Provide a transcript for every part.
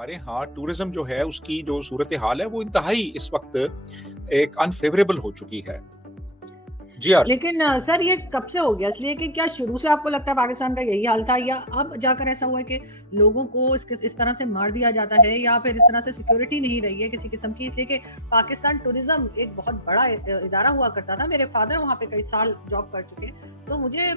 ہمارے ہاں ٹورزم جو ہے اس کی جو صورتحال ہے وہ انتہائی اس وقت ایک انفیوریبل ہو چکی ہے. جی آرزو. لیکن سر یہ کب سے ہو گیا؟ اس لیے کہ کیا شروع سے آپ کو لگتا ہے پاکستان کا یہی حال تھا، یا اب جا کر ایسا ہوا ہے کہ لوگوں کو اس طرح سے مار دیا جاتا ہے، یا پھر اس طرح سے سیکیورٹی نہیں رہی ہے کسی قسم کی؟ اس لیے کہ پاکستان ٹورزم ایک بہت بڑا ادارہ ہوا کرتا تھا، میرے فادر وہاں پہ کئی سال جاب کر چکے، تو مجھے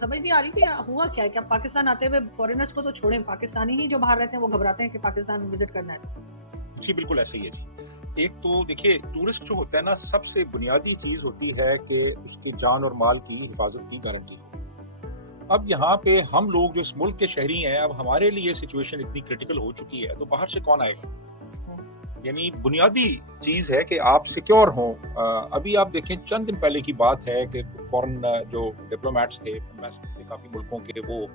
سمجھ نہیں آ رہی کہ ہوا کیا ہے کہ پاکستان آتے ہوئے فورینرز کو تو چھوڑیں، پاکستانی ہی جو باہر رہتے ہیں وہ گھبراتے ہیں کہ پاکستان وزٹ کرنا ہے. تو جی بالکل ایسا ہی ہے. جی ایک تو دیکھیے ٹورسٹ جو ہوتا ہے نا، سب سے بنیادی چیز ہوتی ہے کہ اس کی جان اور مال کی حفاظت کی گارنٹی ہو. اب یہاں پہ ہم لوگ جو اس ملک کے شہری ہیں، اب ہمارے لیے سچویشن اتنی کریٹیکل ہو چکی ہے تو باہر سے کون آئے گا؟ یعنی بنیادی چیز ہے کہ آپ سیکیور ہوں. ابھی آپ دیکھیں چند دن پہلے کی بات ہے کہ فورن جو ڈپلومیٹس تھے کافی ملکوں کے، وہ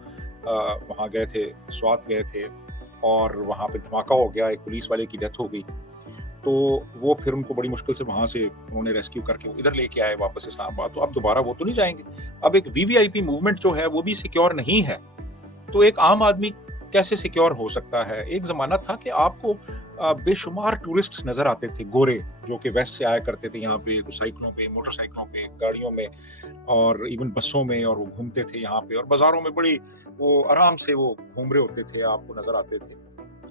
وہاں گئے تھے، سوات گئے تھے، اور وہاں پہ دھماکہ ہو گیا، ایک پولیس والے کی ڈیتھ ہو گئی. تو وہ پھر ان کو بڑی مشکل سے وہاں سے انہوں نے ریسکیو کر کے وہ ادھر لے کے آئے واپس اسلام آباد. تو اب دوبارہ وہ تو نہیں جائیں گے. اب ایک وی وی آئی پی موومنٹ جو ہے وہ بھی سیکیور نہیں ہے. تو ایک عام آدمی کیسے سیکیور ہو سکتا ہے؟ ایک زمانہ تھا کہ آپ کو بے شمار ٹورسٹ نظر آتے تھے، گورے، جو کہ ویسٹ سے آیا کرتے تھے یہاں پہ سائیکلوں پہ، موٹر سائیکلوں پہ، گاڑیوں میں، اور ایون بسوں میں، اور وہ گھومتے تھے یہاں پہ، اور بازاروں میں بڑی وہ آرام سے وہ گھوم رہے ہوتے تھے، آپ کو نظر آتے تھے.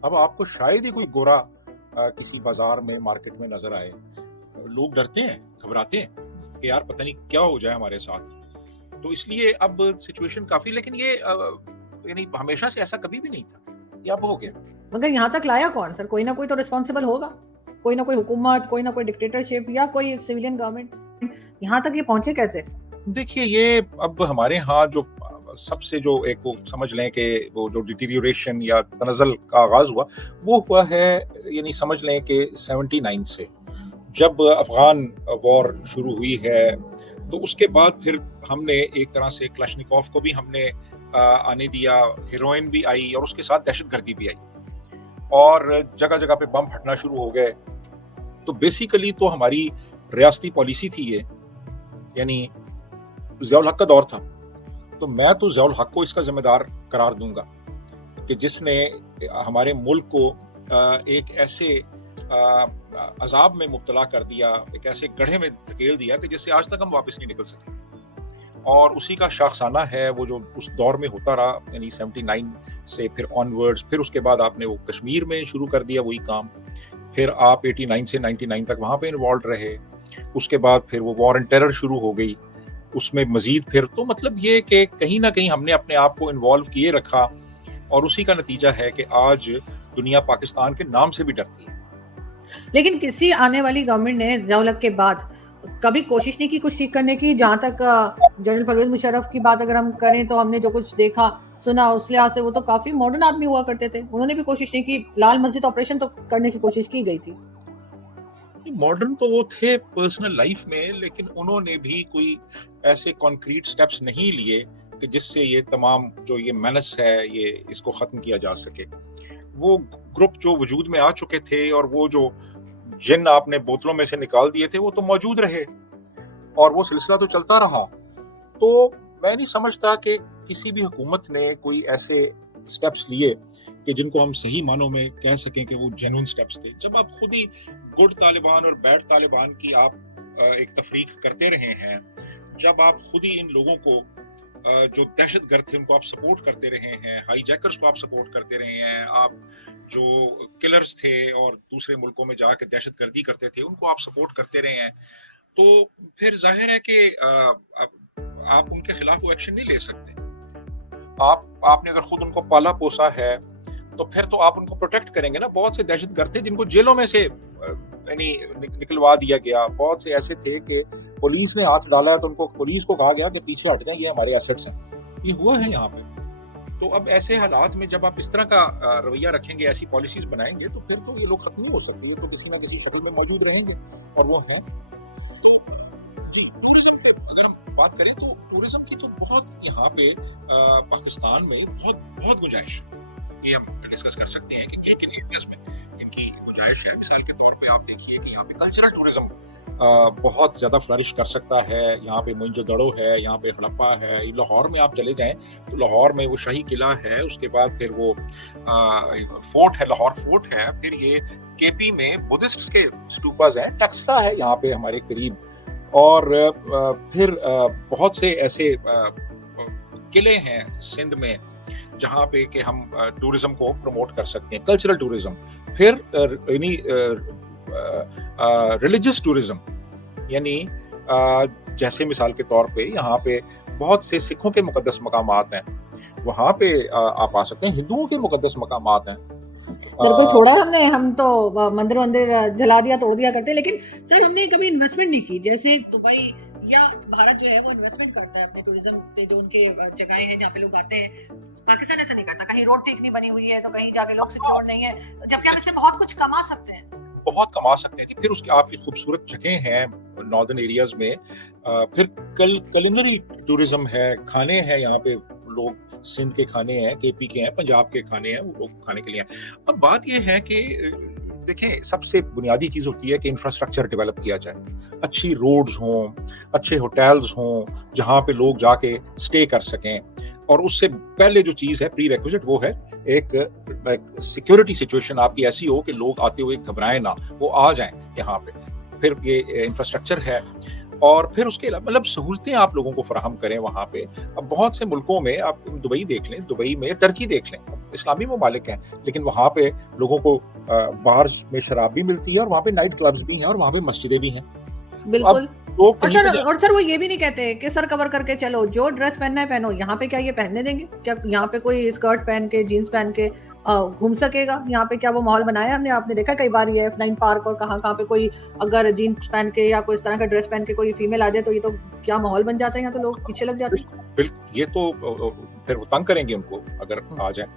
اب آپ کو شاید ہی کوئی گورا کسی بازار میں، مارکیٹ میں نظر آئے. لوگ ڈرتے ہیں، گھبراتے ہیں کہ یار پتہ نہیں کیا ہو جائے ہمارے ساتھ. تو اس لیے اب سچویشن کافی، لیکن یہ یعنی ہمیشہ سے ایسا کبھی بھی نہیں تھا، یہ اب ہو گیا. مگر یہاں تک لایا کون سر؟ کوئی نہ کوئی تو ریسپانسبل ہوگا، کوئی نہ کوئی حکومت، کوئی نہ کوئی ڈکٹیٹرشپ، یا کوئی سویلین گورنمنٹ. یہاں تک یہ پہنچے کیسے؟ دیکھیے یہ اب ہمارے ہاں جو سب سے جو ایک وہ سمجھ لیں کہ وہ جو ڈیٹیریوریشن یا تنزل کا آغاز ہوا، وہ ہوا ہے یعنی سمجھ لیں کہ 79 سے، جب افغان وار شروع ہوئی ہے. تو اس کے بعد پھر ہم نے ایک طرح سے کلاشنکوف کو بھی ہم نے آنے دیا، ہیروئن بھی آئی، اور اس کے ساتھ دہشت گردی بھی آئی، اور جگہ جگہ پہ بم پھٹنا شروع ہو گئے. تو بیسیکلی تو ہماری ریاستی پالیسی تھی یہ، یعنی ضیاء الحق کا دور تھا. تو میں تو ضیاء الحق کو اس کا ذمہ دار قرار دوں گا کہ جس نے ہمارے ملک کو ایک ایسے عذاب میں مبتلا کر دیا، ایک ایسے گڑھے میں دھکیل دیا کہ جس سے آج تک ہم واپس نہیں نکل سکے. اور اسی کا شاخسانہ ہے وہ جو اس دور میں ہوتا رہا، یعنی 79 سے پھر آن ورڈز. پھر اس کے بعد آپ نے وہ کشمیر میں شروع کر دیا وہی کام. پھر آپ 89 سے 99 تک وہاں پہ انوالوڈ رہے. اس کے بعد پھر وہ وار اینڈ ٹیرر شروع ہو گئی، اس میں مزید پھر تو مطلب یہ کہ کہیں نہ کہیں ہم نے اپنے آپ کو انوالو کیے رکھا، اور اسی کا نتیجہ ہے کہ آج دنیا پاکستان کے نام سے بھی ڈرتی ہے. لیکن کسی آنے والی گورنمنٹ نے ضیاء الحق کے بعد کبھی کوشش نہیں کی کچھ ٹھیک کرنے کی؟ جہاں تک جنرل پرویز مشرف کی بات اگر ہم کریں تو ہم نے جو کچھ دیکھا سنا اس لحاظ سے وہ تو کافی ماڈرن آدمی ہوا کرتے تھے، انہوں نے بھی کوشش نہیں کی. لال مسجد آپریشن تو کرنے کی کوشش کی گئی تھی. ماڈرن تو وہ تھے پرسنل لائف میں، لیکن انہوں نے بھی کوئی ایسے کانکریٹ سٹیپس نہیں لیے کہ جس سے یہ تمام جو یہ مینس ہے یہ اس کو ختم کیا جا سکے. وہ گروپ جو وجود میں آ چکے تھے، اور وہ جو جن آپ نے بوتلوں میں سے نکال دیے تھے وہ تو موجود رہے، اور وہ سلسلہ تو چلتا رہا. تو میں نہیں سمجھتا کہ کسی بھی حکومت نے کوئی ایسے سٹیپس لیے کہ جن کو ہم صحیح معنوں میں کہہ سکیں کہ وہ جینون سٹیپس تھے. جب آپ خود ہی گڈ طالبان اور بیڈ طالبان کی آپ ایک تفریق کرتے رہے ہیں، جب آپ خود ہی ان لوگوں کو جو دہشت گرد تھے ان کو آپ سپورٹ کرتے رہے ہیں، ہائی جیکرز کو آپ سپورٹ کرتے رہے ہیں، آپ جو کلرز تھے اور دوسرے ملکوں میں جا کے دہشت گردی کرتے تھے ان کو آپ سپورٹ کرتے رہے ہیں، تو پھر ظاہر ہے کہ آپ ان کے خلاف وہ ایکشن نہیں لے سکتے. آپ نے اگر خود ان کو پالا پوسا ہے تو پھر تو آپ ان کو پروٹیکٹ کریں گے نا. بہت سے دہشت گرد تھے جن کو جیلوں میں سے یعنی نکلوا دیا گیا. بہت سے ایسے تھے کہ پولیس نے ہاتھ ڈالا ہے تو ان کو پولیس کو کہا گیا کہ پیچھے ہٹ جائیں، یہ ہمارے ایسٹس ہیں. یہ ہوا ہے یہاں پہ. تو اب ایسے حالات میں جب آپ اس طرح کا رویہ رکھیں گے، ایسی پالیسیز بنائیں گے، تو پھر تو یہ لوگ ختم نہیں ہو سکتے. یہ تو کسی نہ کسی شکل میں موجود رہیں گے، اور وہ ہیں. تو جی ٹورزم پہ اگر ہم بات کریں تو ٹورزم کی تو بہت یہاں پہ پاکستان میں بہت گنجائش، یہ ہم ڈسکس کر سکتے ہیں کہ کن کن ایریاز میں ان کی گنجائش ہے. مثال کے طور پہ آپ دیکھیے کہ یہاں پہ کلچرل ٹورزم بہت زیادہ فلرش کر سکتا ہے. یہاں پہ موئنجو-دڑو ہے, یہاں پہ ہڑپا ہے. لاہور میں آپ چلے جائیں تو لاہور میں وہ شاہی قلعہ ہے, اس کے بعد پھر وہ فورٹ ہے, لاہور فورٹ ہے. پھر یہ کے پی میں بدھسٹ کے اسٹوپاز ہیں, ٹیکسلا ہے یہاں پہ ہمارے قریب, اور پھر بہت سے ایسے قلعے ہیں سندھ میں جہاں پہ کہ ہم ٹورزم کو پروموٹ کر سکتے ہیں, کلچرل ٹورزم. پھر یعنی ریلیجس ٹورزم, یعنی جیسے مثال کے طور پہ یہاں پہ بہت سے سکھوں کے مقدس مقامات ہیں, وہاں پہ آپ آ سکتے ہیں. ہندوؤں کے مقدس مقامات ہیں. سر کوئی چھوڑا ہے ہم تو مندر جلا دیا توڑ دیا کرتے ہیں, لیکن سر ہم نے کبھی انویسٹمنٹ نہیں کی. جیسے دبئی یا بھارت جو ہے وہ انویسٹمنٹ کرتا ہے اپنے ٹورزم پہ, جو ان کے جگہیں ہیں جہاں پہ لوگ آتے ہیں. پاکستان ایسا نہیں کرتا. کہیں روڈ ٹھیک نہیں بنی ہوئی ہے تو کہیں جا کے لوگ سیکیور نہیں ہے, جبکہ ہم اس سے بہت کچھ کما سکتے ہیں. بہت کما سکتے ہیں جی. پھر اس کے آپ کی خوبصورت جگہیں ہیں ناردرن ایریاز میں. پھر کلینری ٹورزم ہے, کھانے ہیں یہاں پہ, لوگ سندھ کے کھانے ہیں, کے پی کے ہیں, پنجاب کے کھانے ہیں, وہ لوگ کھانے کے لیے ہیں. اب بات یہ ہے کہ دیکھیں سب سے بنیادی چیز ہوتی ہے کہ انفراسٹرکچر ڈیولپ کیا جائے, اچھی روڈز ہوں, اچھے ہوٹلز ہوں جہاں پہ لوگ جا کے اسٹے کر سکیں. اور اس سے پہلے جو چیز ہے پری ریکوزٹ وہ ہے ایک سیکیورٹی سچویشن آپ کی ایسی ہو کہ لوگ آتے ہوئے گھبرائیں نہ, وہ آ جائیں یہاں پہ. پھر یہ انفراسٹرکچر ہے, اور پھر اس کے علاوہ مطلب سہولتیں آپ لوگوں کو فراہم کریں وہاں پہ. اب بہت سے ملکوں میں آپ دبئی دیکھ لیں, دبئی میں ٹرکی دیکھ لیں, اسلامی ممالک ہیں, لیکن وہاں پہ لوگوں کو بارز میں شراب بھی ملتی ہے, اور وہاں پہ نائٹ کلبز بھی ہیں, اور وہاں پہ مسجدیں بھی ہیں. بالکل. اور سر وہ یہ بھی نہیں کہتے کہ سر کور کر کے چلو, جو ڈریس پہننا ہے پہنو. یہاں پہ کیا یہ پہننے دیں گے؟ کیا یہاں پہ کوئی اسکرٹ پہن کے جینس پہن کے گھوم سکے گا؟ یہاں پہ کیا وہ ماحول بنایا ہم نے؟ آپ نے دیکھا کئی بار یہ F9 پارک اور کہاں پہ کوئی اگر جینس پہن کے یا کوئی اس طرح کا ڈریس پہن کے کوئی فیمیل آ جائے تو یہ تو کیا ماحول بن جاتا ہے, یہاں تو لوگ پیچھے لگ جاتے ہیں. بالکل, یہ تو پھر وہ تنگ کریں گے ان کو اگر آ جائیں.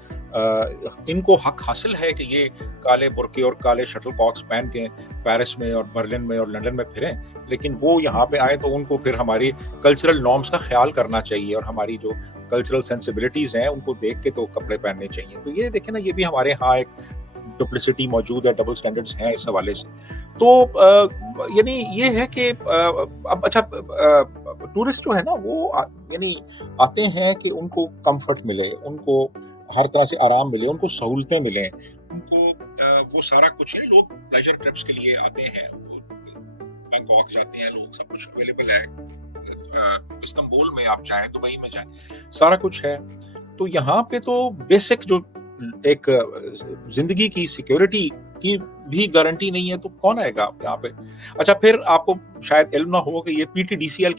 ان کو حق حاصل ہے کہ یہ کالے برقعے اور کالے شٹل کاکس پہن کے پیرس میں اور برلن میں اور لنڈن میں پھریں, لیکن وہ یہاں پہ آئیں تو ان کو پھر ہماری کلچرل نارمس کا خیال کرنا چاہیے, اور ہماری جو کلچرل سینسیبلٹیز ہیں ان کو دیکھ کے تو کپڑے پہننے چاہیے. تو یہ دیکھیں نا, یہ بھی ہمارے ہاں ایک ڈپلیسٹی موجود ہے, ڈبل سٹینڈرڈز ہیں اس حوالے سے. تو یعنی یہ ہے کہ اب اچھا ٹورسٹ جو ہے نا وہ یعنی آتے ہیں کہ ان کو کمفرٹ ملے, ان کو ہر طرح سے آرام ملے, ان کو سہولتیں ملیں, ان کو وہ سارا کچھ, یعنی لوگ پلیجر ٹرپس کے لیے آتے ہیں, بینکاک جاتے ہیں لوگ, سب کچھ اویلیبل ہے. استنبول میں آپ جائیں, دبئی میں جائیں, سارا کچھ ہے. تو یہاں پہ تو بیسک جو ایک زندگی کی سیکیورٹی کی بھی گارنٹی نہیں ہے, تو کون آئے گا یہاں پہ. اچھا پھر آپ کو شاید علم نہ ہو کہ یہ P T D C L